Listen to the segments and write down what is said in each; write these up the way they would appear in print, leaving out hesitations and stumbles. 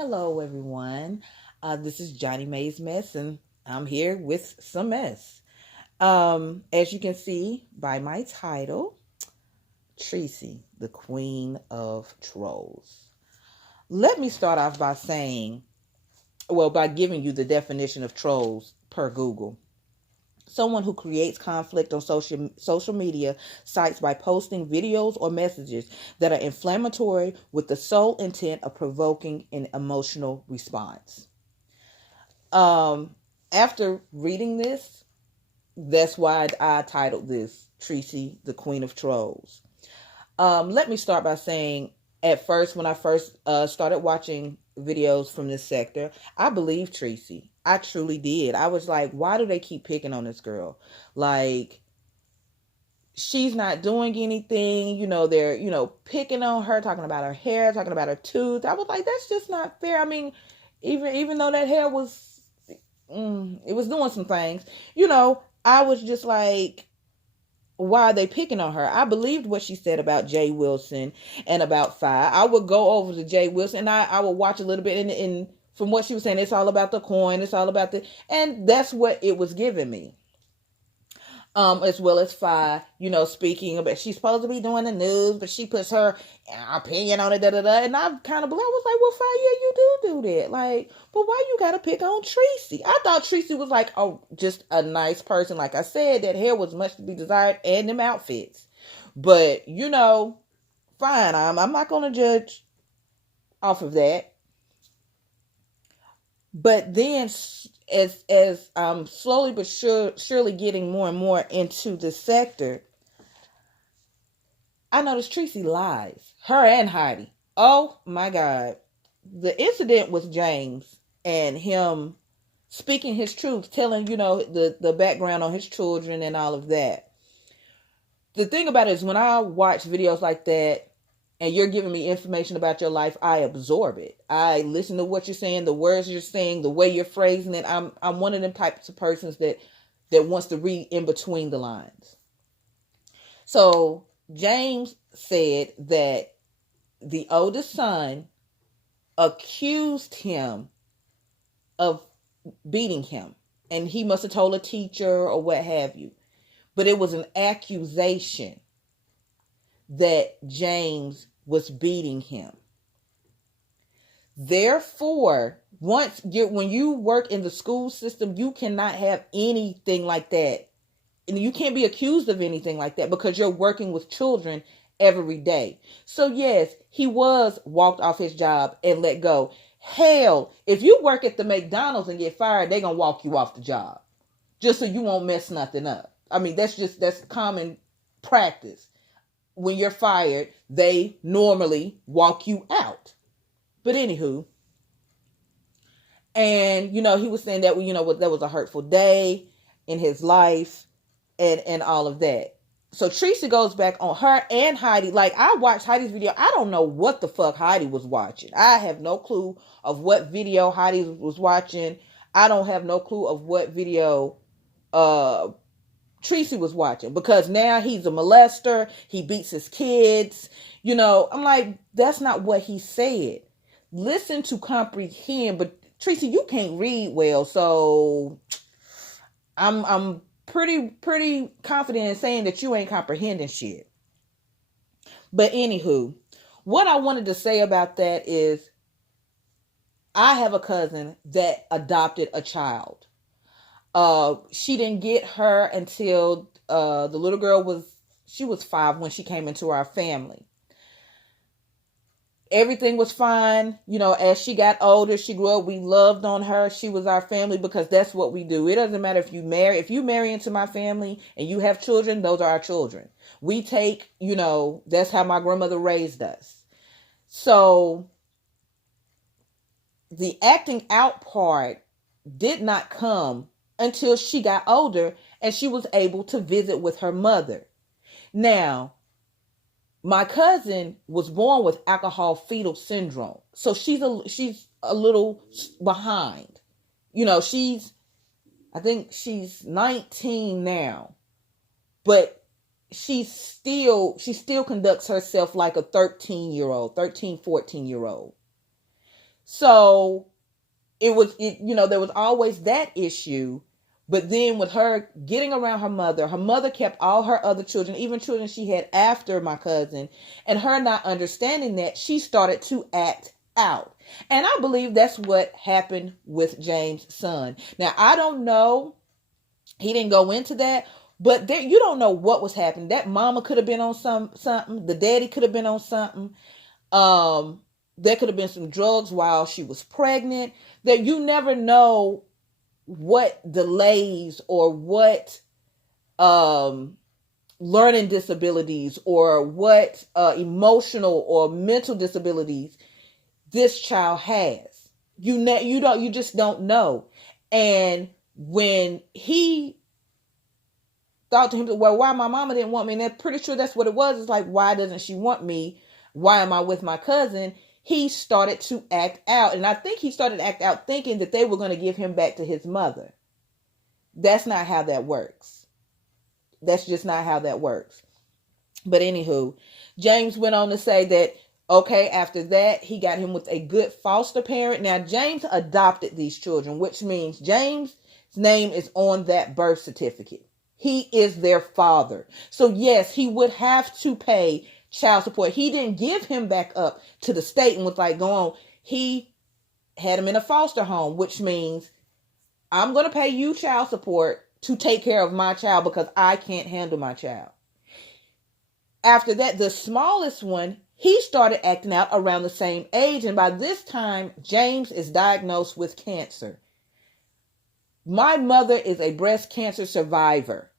Hello, everyone. This is Johnny Mae's Mess, and I'm here with some mess. As you can see by my title, Treecy, the Queen of Trolls. Let me start off by saying, by giving you the definition of trolls per Google. Someone who creates conflict on social media sites by posting videos or messages that are inflammatory with the sole intent of provoking an emotional response. After reading this, that's why I titled this Treecy, the Queen of Trolls. Let me start by saying, at first, when I first started watching videos from this sector, I believed Treecy. I truly did. I was like, why do they keep picking on this girl? Like, she's not doing anything. They're, picking on her, talking about her hair, talking about her tooth. I was like, that's just not fair. I mean, even though that hair was, it was doing some things, I was just like, why are they picking on her? I believed what she said about Jay Wilson and about Fi. I would go over to Jay Wilson and I would watch a little bit and from what she was saying, it's all about the coin, it's all about and that's what it was giving me. As well as Fi, speaking about, she's supposed to be doing the news, but she puts her opinion on it, and I kind of, I was like, well, Fi, yeah, you do that. Like, but why you gotta pick on Treecy? I thought Treecy was like, just a nice person. Like I said, that hair was much to be desired and them outfits. But, fine, I'm not gonna judge off of that. But then, as I'm slowly but surely getting more and more into the sector, I noticed Treecy lies. Her and Heidi. Oh my God. The incident was James and him speaking his truth, telling, the background on his children and all of that. The thing about it is, when I watch videos like that, and you're giving me information about your life, I absorb it. I listen to what you're saying, the words you're saying, the way you're phrasing it. I'm one of them types of persons that wants to read in between the lines. So James said that the oldest son accused him of beating him, and he must have told a teacher or what have you. But it was an accusation that James was beating him. Therefore, when you work in the school system, you cannot have anything like that. And you can't be accused of anything like that because you're working with children every day. So yes, he was walked off his job and let go. Hell, if you work at the McDonald's and get fired, they're going to walk you off the job just so you won't mess nothing up. I mean, that's common practice. When you're fired, they normally walk you out. But anywho, and he was saying that that was a hurtful day in his life, and all of that. So Treecy goes back on her and Heidi. Like, I watched Heidi's video. I don't know what the fuck Heidi was watching. I have no clue of what video Heidi was watching. I don't have no clue of what video Treecy was watching, because now he's a molester. He beats his kids. I'm like, that's not what he said. Listen to comprehend. But Treecy, you can't read well, so I'm pretty confident in saying that you ain't comprehending shit. But anywho, what I wanted to say about that is, I have a cousin that adopted a child. She didn't get her until the little girl was 5 when she came into our family. Everything was fine. As she got older, she grew up, we loved on her. She was our family because that's what we do. It doesn't matter if you marry. If you marry into my family and you have children, those are our children. We take, that's how my grandmother raised us. So the acting out part did not come until she got older and she was able to visit with her mother. Now, my cousin was born with alcohol fetal syndrome. So she's a little behind. I think she's 19 now. But she still conducts herself like a 14-year-old. So there was always that issue. But then with her getting around her mother kept all her other children, even children she had after my cousin, and her not understanding that, she started to act out. And I believe that's what happened with James' son. Now, I don't know. He didn't go into that, but you don't know what was happening. That mama could have been on something. The daddy could have been on something. There could have been some drugs while she was pregnant. That you never know what delays or what learning disabilities or what emotional or mental disabilities this child has. You just don't know. And when he thought to him, well, why my mama didn't want me, and I'm pretty sure that's what it was. It's like, why doesn't she want me? Why am I with my cousin? He started to act out. And I think he started to act out thinking that they were going to give him back to his mother. That's not how that works. That's just not how that works. But anywho, James went on to say that, okay, after that, he got him with a good foster parent. Now, James adopted these children, which means James' name is on that birth certificate. He is their father. So yes, he would have to pay child support. He didn't give him back up to the state and was like, go on. He had him in a foster home, which means I'm going to pay you child support to take care of my child because I can't handle my child. After that, the smallest one, he started acting out around the same age. And by this time, James is diagnosed with cancer. My mother is a breast cancer survivor.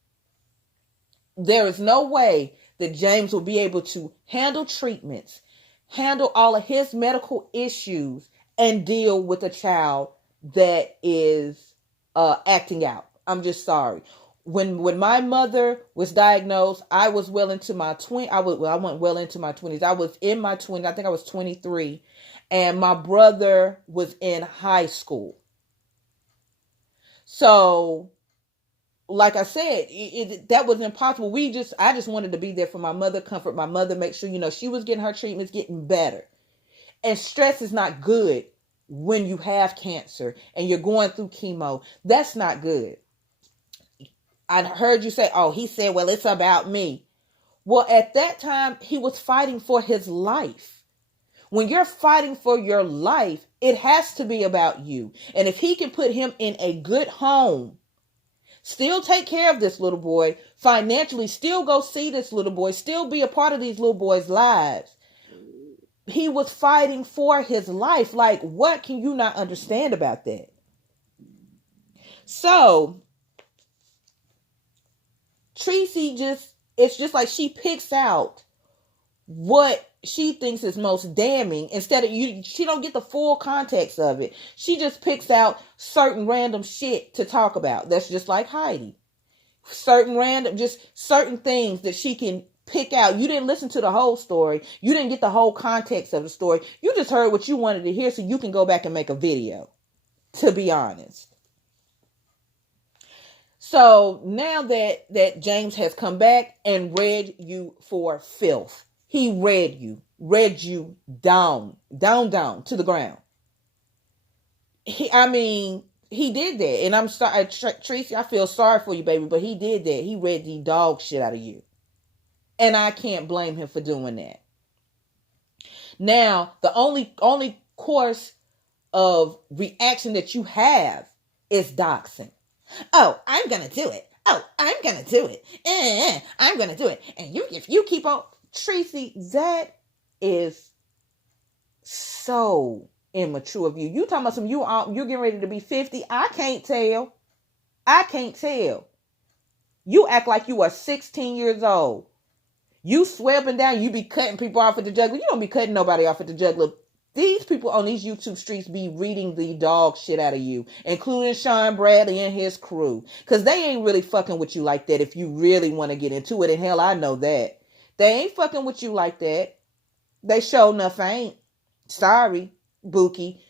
There is no way that James will be able to handle treatments, handle all of his medical issues, and deal with a child that is acting out. I'm just sorry. When my mother was diagnosed, I was well into my 20s. I went well into my 20s. I was in my 20s. I think I was 23. And my brother was in high school. So, like I said, that was impossible. I just wanted to be there for my mother, comfort my mother, make sure, she was getting her treatments, getting better. And stress is not good when you have cancer and you're going through chemo. That's not good. I heard you say, oh, he said, well, it's about me. Well, at that time, he was fighting for his life. When you're fighting for your life, it has to be about you. And if he can put him in a good home, still take care of this little boy, financially still go see this little boy, still be a part of these little boys' lives. He was fighting for his life. Like, what can you not understand about that? So, Treecy it's just like she picks out what she thinks is most damning instead of she don't get the full context of it. She just picks out certain random shit to talk about. That's just like Heidi. Certain things that she can pick out. You didn't listen to the whole story. You didn't get the whole context of the story. You just heard what you wanted to hear so you can go back and make a video, to be honest. So now that James has come back and read you for filth, he read you down to the ground. He did that. And I'm sorry, Treecy, I feel sorry for you, baby, but he did that. He read the dog shit out of you. And I can't blame him for doing that. Now, the only course of reaction that you have is doxing. Oh, I'm going to do it. Oh, I'm going to do it. I'm going to do it. And if you keep on, Treecy, that is so immature of you. You talking about you're getting ready to be 50. I can't tell. You act like you are 16 years old. You swear up and down you be cutting people off at the juggler. You don't be cutting nobody off at the juggler. These people on these YouTube streets be reading the dog shit out of you, including Sean Bradley and his crew. Because they ain't really fucking with you like that if you really want to get into it. And hell, I know that. They ain't fucking with you like that. They sure enough ain't. Sorry, Bookie.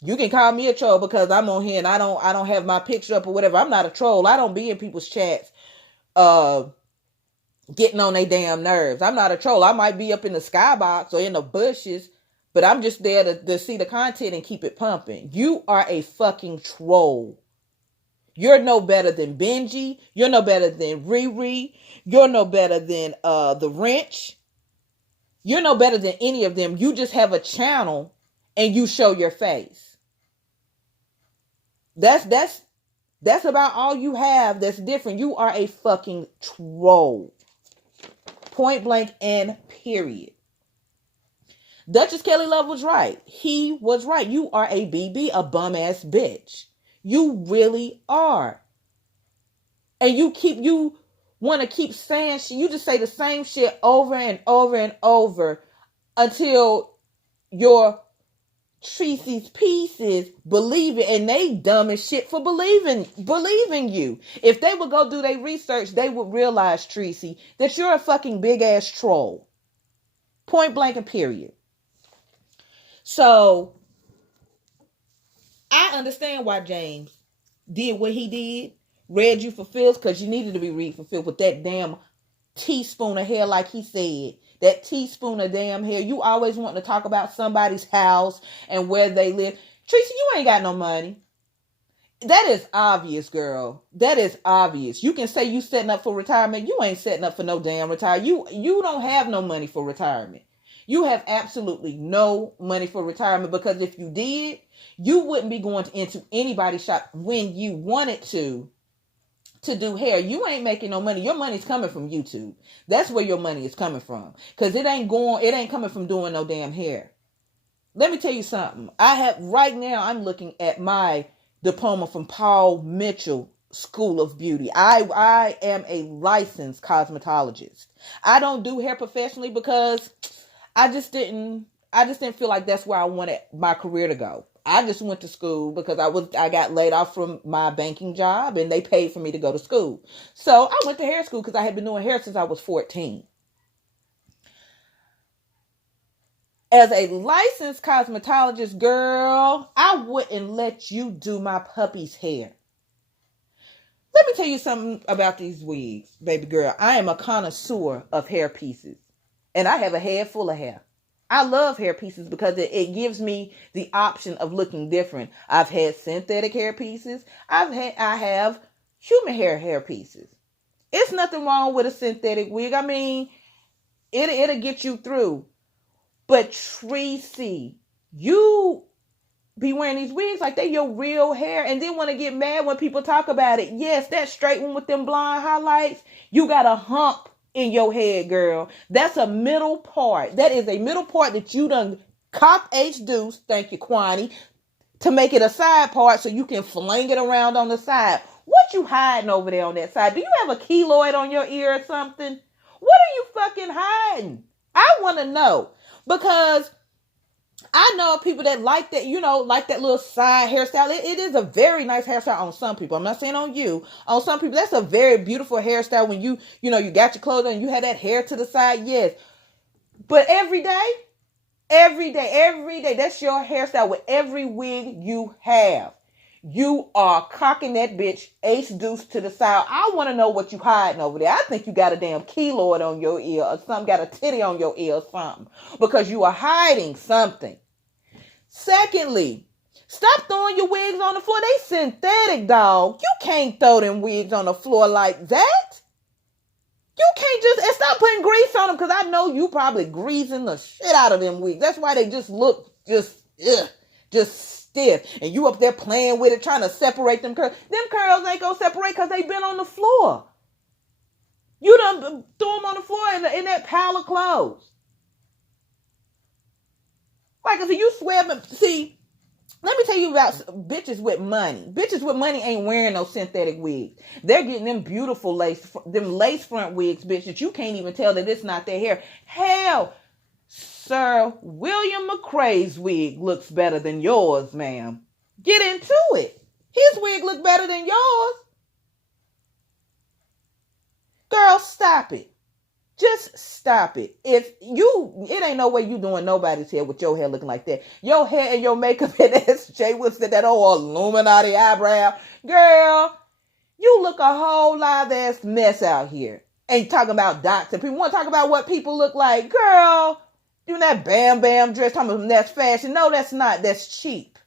You can call me a troll because I'm on here and I don't have my picture up or whatever. I'm not a troll. I don't be in people's chats getting on their damn nerves. I'm not a troll. I might be up in the skybox or in the bushes, But I'm just there to see the content and keep it pumping. You are a fucking troll. You're no better than Benji. You're no better than Riri. You're no better than the Wrench. You're no better than any of them. You just have a channel and you show your face. That's about all you have that's different. You are a fucking troll. Point blank and period. Duchess Kelly Love was right. He was right. You are a BB, a bum ass bitch. You really are. And you want to keep saying shit. You just say the same shit over and over and over until your Treecy's pieces believe it, and they dumb as shit for believing you. If they would go do their research, they would realize, Treecy, that you're a fucking big ass troll. Point blank and period. So I understand why James did what he did. Read you for filth because you needed to be read for filth with that damn teaspoon of hair, like he said. That teaspoon of damn hair. You always want to talk about somebody's house and where they live. Treecy, you ain't got no money. That is obvious, girl. That is obvious. You can say you setting up for retirement. You ain't setting up for no damn retirement. You don't have no money for retirement. You have absolutely no money for retirement, because if you did, you wouldn't be going into anybody's shop when you wanted to do hair. You ain't making no money. Your money's coming from YouTube. That's where your money is coming from. Because it ain't coming from doing no damn hair. Let me tell you something. Right now, I'm looking at my diploma from Paul Mitchell School of Beauty. I am a licensed cosmetologist. I don't do hair professionally because I just didn't feel like that's where I wanted my career to go. I just went to school because I got laid off from my banking job and they paid for me to go to school. So I went to hair school because I had been doing hair since I was 14. As a licensed cosmetologist, girl, I wouldn't let you do my puppy's hair. Let me tell you something about these wigs, baby girl. I am a connoisseur of hair pieces and I have a head full of hair. I love hair pieces because it gives me the option of looking different. I've had synthetic hair pieces. I have human hair pieces. It's nothing wrong with a synthetic wig. I mean, it'll get you through. But Treecy, you be wearing these wigs like they your real hair and then want to get mad when people talk about it. Yes, that straight one with them blonde highlights, you got a hump in your head, girl. That's a middle part. That is a middle part that you done cock H deuce, thank you, Kwani, to make it a side part so you can fling it around on the side. What you hiding over there on that side? Do you have a keloid on your ear or something? What are you fucking hiding? I want to know, because I know people that like that, like that little side hairstyle. It is a very nice hairstyle on some people. I'm not saying on you. On some people, that's a very beautiful hairstyle when you got your clothes on and you have that hair to the side. Yes. But every day, that's your hairstyle with every wig you have. You are cocking that bitch ace deuce to the side. I want to know what you hiding over there. I think you got a damn keloid on your ear or something, got a titty on your ear or something, because you are hiding something. Secondly, stop throwing your wigs on the floor. They synthetic, dog. You can't throw them wigs on the floor like that. You can't and stop putting grease on them, because I know you probably greasing the shit out of them wigs. That's why they just look just stiff. And you up there playing with it, trying to separate them curls. Them curls ain't gonna separate because they been on the floor. You done threw them on the floor in that pile of clothes. Like, if you swear, see, let me tell you about bitches with money. Bitches with money ain't wearing no synthetic wigs. They're getting them beautiful lace front wigs, bitch, that you can't even tell that it's not their hair. Hell, Sir William McCrae's wig looks better than yours, ma'am. Get into it. His wig look better than yours. Girl, stop it. Just stop it. It ain't no way you doing nobody's hair with your hair looking like that. Your hair and your makeup and SJ was that old Illuminati eyebrow. Girl, you look a whole live ass mess out here. Ain't talking about dots and people want to talk about what people look like. Girl, You that bam bam dress, talking about that's fashion. No, that's not. That's cheap.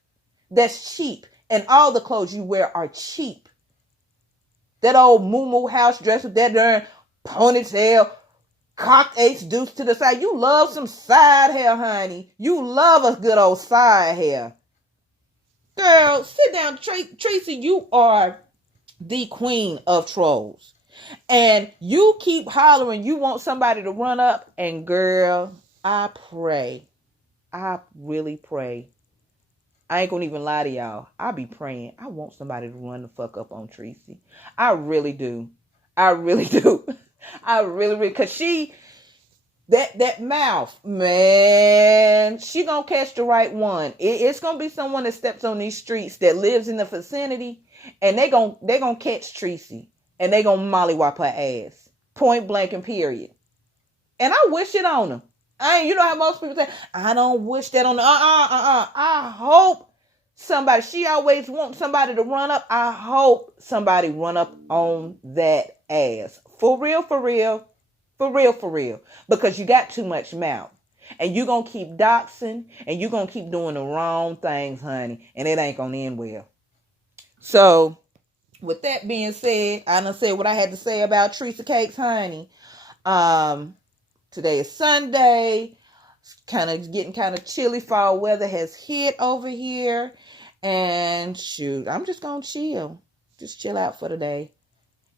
That's cheap. And all the clothes you wear are cheap. That old moo house dress with that darn ponytail, cock ace deuce to the side. You love some side hair, honey. You love a good old side hair. Girl, sit down. Treecy, you are the queen of trolls. And you keep hollering you want somebody to run up. And girl, I pray. I really pray. I ain't gonna even lie to y'all. I be praying. I want somebody to run the fuck up on Treecy. I really do. I really do. I really, cause she, that mouth, man, she gonna catch the right one. It's gonna be someone that steps on these streets that lives in the vicinity, and they gonna catch Treecy, and they gonna mollywop her ass, point blank and period. And I wish it on them. You know how most people say, I don't wish that on the, I hope somebody, she always wants somebody to run up. I hope somebody run up on that ass. For real, for real, for real, for real. Because you got too much mouth. And you going to keep doxing, and you going to keep doing the wrong things, honey. And it ain't going to end well. So, with that being said, I done said what I had to say about Treecy Cakes, honey. Today is Sunday. It's getting kind of chilly. Fall weather has hit over here. And shoot, I'm just going to chill. Just chill out for the day.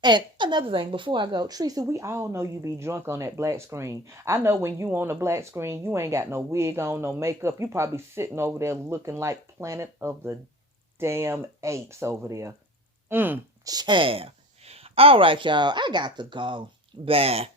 And another thing, before I go, Treecy, we all know you be drunk on that black screen. I know when you on the black screen, you ain't got no wig on, no makeup. You probably sitting over there looking like Planet of the damn Apes over there. Child. All right, y'all. I got to go. Bye.